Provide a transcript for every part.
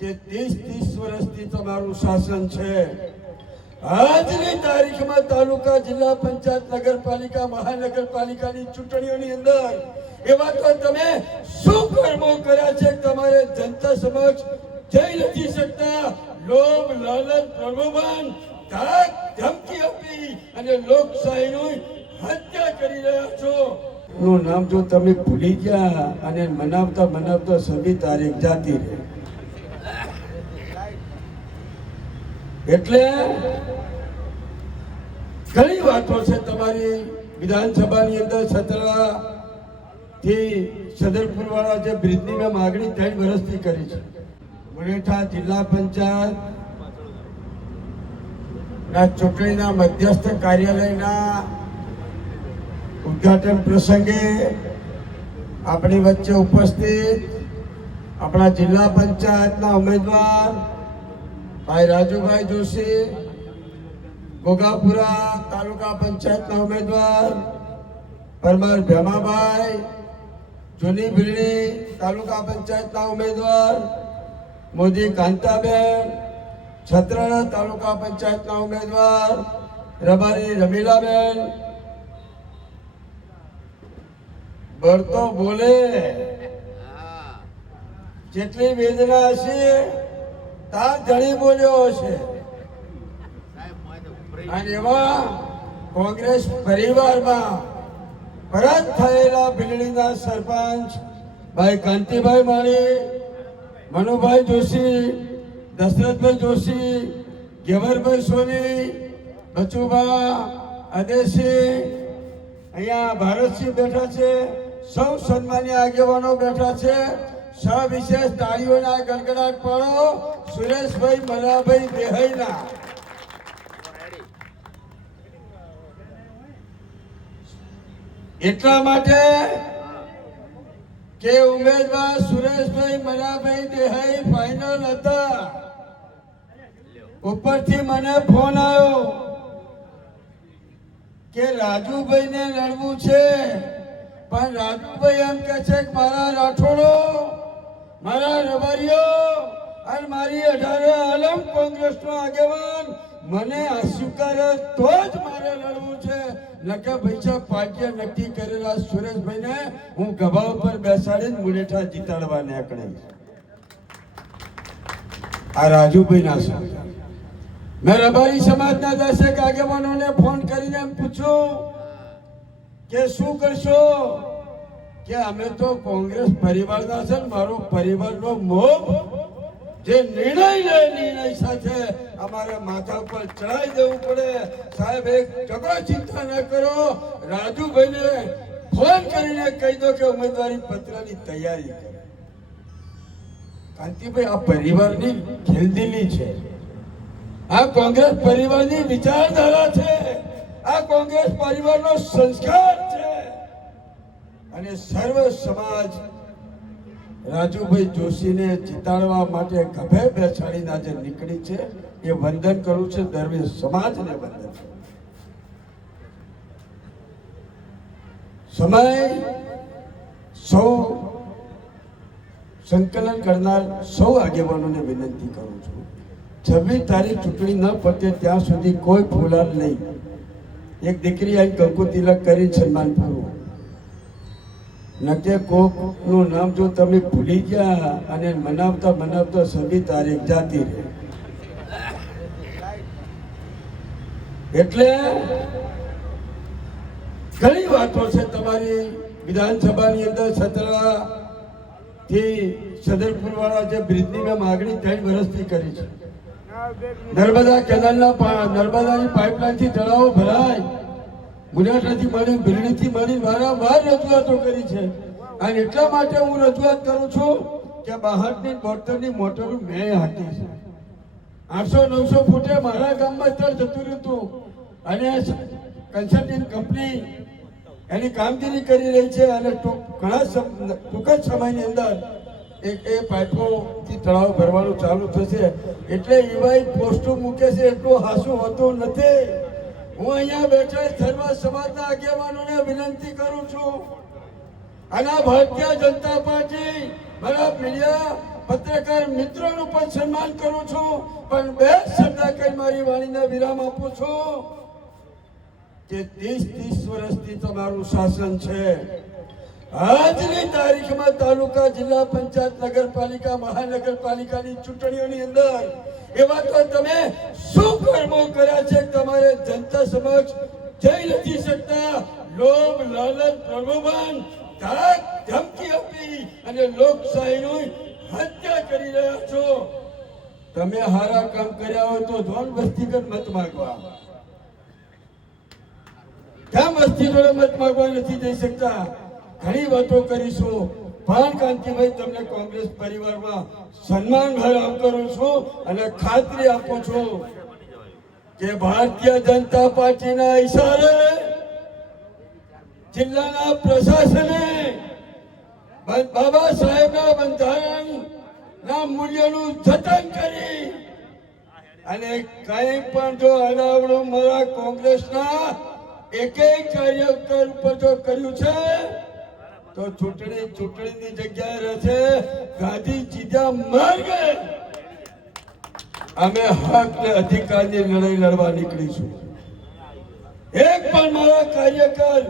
કે 30 વર્ષથી તમારું શાસન છે. આજની તારીખમાં તાલુકા, જિલ્લા પંચાયત, નગરપાલિકા, મહાનગરપાલિકાની ચૂંટણીઓની અંદર એવા તો તમે શું કર્મો કર્યા છે તમારે જનતા સમક્ષ જઈ નથી શકતા. લોભ, લાલચ, પ્રલોભન, ધાક ધમકી આપી અને લોકશાહીનું હત્યા કરી રહ્યા છો. નું નામ જો તમે ભૂલી ગયા અને મનાવતા મનાવતા સભી તારીખ જાતી રહે. એટલે ઘણી વાતો છે તમારી વિધાનસભાની અંદર છતરા થી સદરપુર વાળા જે બ્રિજની મેં માગણી 3 વર્ષથી કરી છે. મુનેઠા જિલ્લા પંચાયત ના ચૂંટણીના મધ્યસ્થ કાર્યાલયના ઉદ્ઘાટન પ્રસંગે આપણી વચ્ચે ઉપસ્થિત આપણા જિલ્લા પંચાયતના ઉમેદવાર ભાઈ રાજુભાઈ જોશી, ગોગાપુરા તાલુકા પંચાયતના ઉમેદવાર પરમાર ભેમાભાઈ, જૂની ભીલડી તાલુકા પંચાયતના ઉમેદવાર મોદી કાંતાબેન, છત્રાણા તાલુકા પંચાયતના ઉમેદવાર રબારી રમીલાબેન, બળતો બોલે જેટલી વેદના હશે તાર ધણી બોલ્યો હશે. અને એવા કોંગ્રેસ પરિવારમાં પરત થયેલા ભીલડીના સરપંચ ભાઈ કાંતિભાઈ માળી, મનુભાઈ જોશી, દશરથભાઈ જોશી, ગેવરભાઈ સોની, બચુભા અદેશી, અહીંયા ભારતસિંહ બેઠા છે, સૌ સન્માનીય આગેવાનો બેઠા છે. સવિશેષ તાળીઓના ગડગડાટ પાડો સુરેશભાઈ મલાભાઈ દેહૈના. એટલા માટે કે ઉમેદવાર સુરેશભાઈ મલાભાઈ દેહાઈ ફાઇનલ હતા. ઉપરથી મને ફોન આવ્યો કે રાજુભાઈ ને લડવું છે, પણ રાજુભાઈ એમ કે છે કે મારા રાઠોડો, મારા રબારીઓ અને મારી 18 આલમ કોંગ્રેસનો આગેવાન મને સ્વીકારે તો જ મારે લડવું છે. નકે પૈસા પાર્ટીએ નક્કી કરેલા સુરેશભાઈને હું ગભા ઉપર બેસાડીને મુનેઠા જીતાડવા નીકળે. આ રાજુભાઈ ના છે. મેં રબારી સમાજના 10 આગેવાનોને ફોન કરીને એમ પૂછ્યું કે શું કરશો? કે અમે તો કોંગ્રેસ પરિવારના છે ને મારો પરિવારનો મોહ જે નિર્ણય સાથે અમારે માથા ઉપર ચડાવી દેવું પડે. સાહેબ એક ટકો ચિંતા ન કરો, રાજુભાઈને ફોન કરીને કહી દો કે ઉમેદવારી પત્રની તૈયારી કરે. કાંતિભાઈ, આ પરિવારની ખેલદિલી છે, આ કોંગ્રેસ પરિવારની વિચારધારા છે, આ કોંગ્રેસ પરિવારનો સંસ્કાર છે. અને સર્વ સમાજ રાજુભાઈ જોશીને જીતાડવા માટે ગભે બેસાડીને આજે નીકળી છે. એ વંદન કરું છું, દરવેશ સમાજને વંદન કરું. સમય સૌ સંકલન કરનાર સૌ આગેવાનોને વિનંતી કરું છું, 26 તારીખ ચૂંટણી ન પતે ત્યાં સુધી કોઈ ફુલાર નહીં. એક દીકરી આવી કંકુ તિલક કરી સન્માન કરવું. નકે કોકનું નામ જો તમે ભૂલી ગયા અને મનાવતા મનાવતા સભી તારીખ જાતી રહે. એટલે ઘણી વાતો છે તમારી વિધાનસભાની અંદર છતરા થી સદરપુર વાળા જે બ્રિજની મેં માગણી 3 વર્ષથી કરી છે. નર્મદા કેનાલના નર્મદાની પાઇપલાઇન થી તળાવો ભરાય, મુનેઠાથી મળી, ભીલડીથી મળી વારંવાર રજૂઆતો કરી છે. અને એટલા માટે હું રજૂઆત કરું છું કે બહારની બોટરની મોટરો મેં હાકી છે. 800-900 ફૂટે મારા ગામમાં તળ જતું રહ્યું હતું. અને કન્સલ્ટિંગ કંપની એની કામગીરી કરી રહી છે. અને ટૂંક જ સમયની અંદર એ પાઇપોથી તળાવ ભરવાનું ચાલુ થશે. એટલે એવા પોસ્ટો મૂકે છે, એટલું હાસું હોતું નથી. હું અહીંયા બેઠા સર્વ સમાજના આગેવાનોને વિનંતી કરું છું, અને ભારતીય જનતા પાર્ટી બરાબર મીડિયા પત્રકાર મિત્રોનું પણ સન્માન કરું છું, પણ બે શબ્દ કઈ મારી વાણીને વિરામ આપું છું કે 30 વર્ષથી તમારું શાસન છે. આજની તારીખમાં તાલુકા, જિલ્લા પંચાયત, નગરપાલિકા, મહાનગરપાલિકાની ચૂંટણીઓની અંદર એવા તો તમે શું કર્મો કર્યા છે તમારે જનતા સમક્ષ જઈ નથી શકતા. લોભ, લાલચ, પ્રલોભન, ધાક ધમકી આપી અને લોકશાહીનું હત્યા કરી રહ્યા છો. તમે હારા કામ કર્યા હોય તો ધોન વસ્તીગત મત માંગવા, કેમ વસ્તી જોડે મત માંગવા નથી જઈ શકતા? ઘણી વાતો કરીશું, પણ કાંતિભાઈ તમને કોંગ્રેસ પરિવારમાં સન્માન ભાવ કરું છું અને ખાતરી આપું છું કે ભારતીય જનતા પાર્ટીના ઈશારે જિલ્લાના પ્રશાસને બાબા સાહેબના બંધારણના મૂલ્યોનું જતન કરી અને કંઈ પણ જો અડાવડું મારા કોંગ્રેસના એક કાર્યકર ઉપર જો કર્યું છે તો ચૂંટણીની જગ્યાએ રહેશે ગાંધી સીધા માર્ગે અમે હક ને અધિકારની લડાઈ લડવા નીકળીશું. એક પણ મારા કાર્યકર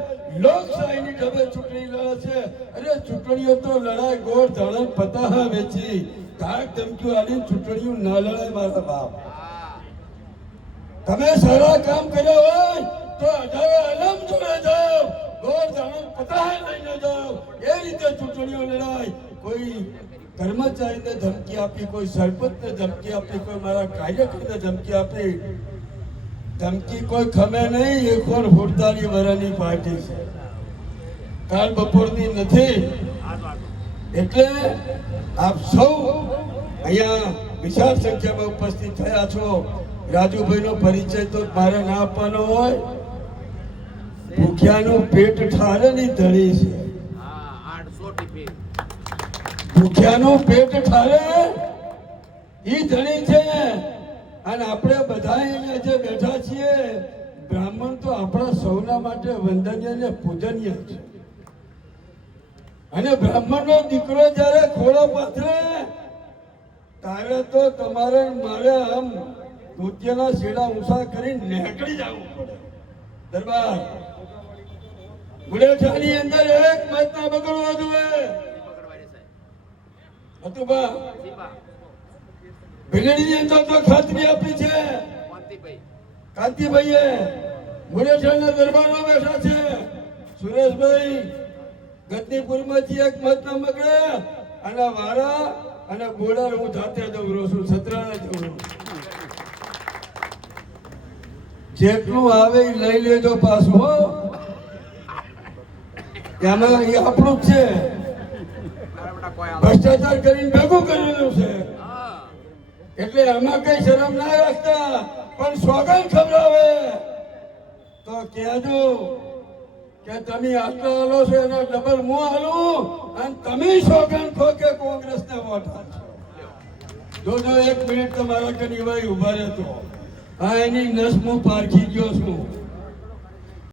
લોકશાહીની ઢબે ચૂંટણી લડશે. અરે ચૂંટણીઓ તો લડાય ગોળ ધડક પતાહા વેચી ધાક ધમકીઓ આલી ચૂંટણીઓ ના લડાય મારા બાપ. તમે સારા કામ કર્યા હોય તો 18 અલમ જોડે જાઓ, ગોળ ધડક પતાહા લઈને જાઓ. એ રીતે ચૂંટણીઓ લડાય. કોઈ કર્મચારીને ધમકી આપી, કોઈ સરપંચને ધમકી આપી, કોઈ મારા કાર્યકરને ધમકી આપી, ધમકી કોઈ ખમે નહીં. એ કોણ 48 વર્ષની પાર્ટી છે, કાલ બપોરની નથી. એટલે આપ સૌ અહીંયા વિશાળ સંખ્યામાં ઉપસ્થિત થયા છો. રાજુભાઈનો પરિચય તો મારે ના આપવાનો હોય. ભૂખ્યાનું પેટ ઠારે ની ધણી છે. ભૂખ્યાનું પેટ ઠારે ઈ ધણી છે. અને આપણે બધા અહીંયા જે બેઠા છીએ બ્રાહ્મણ તો આપણા સૌના માટે વંદનીય અને પૂજનીય છે. અને બ્રાહ્મણનો દીકરો જ્યારે ખોળો પાથરે ત્યારે તો તમારે મારે આમ નૃત્યના શેડા ઊંચા કરીને નીકળી જવું પડે. દરબાર ગુડેઠાની અંદર એક મત ના બગડવા જોઈએ હતું બા. ભીલડીની અંદર તો ખાતરી આપી છે કાંતિભાઈએ. ગુડેઠાના દરબારમાં બેઠા છે સુરેશભાઈ. ગદનીપુરમાંથી એક મત ના બગડે અને વારા અને બોડા હું જાતે જઉં છું, સત્રાને જઉં. જેટલું આવે એ લઈ લેજો પાછું હો. એમાં એ આપણું જ છે. ભ્રષ્ટાચાર કરીને ભેગું કરેલું છે એટલે એમાં કઈ શરમ ના રાખતા. પણ સોગંદ ખવડાવે તો કહેજો કે તમે આટલા હાલો છો એના ડબલ હું હાલું અને તમે સોગંદ ખો કે કોંગ્રેસને વોટ આપશો. જોજો 1 મિનિટ તમારા કની ભાઈ ઉભા રહેતો. હા, એની નસ હું પારખી ગયો છું.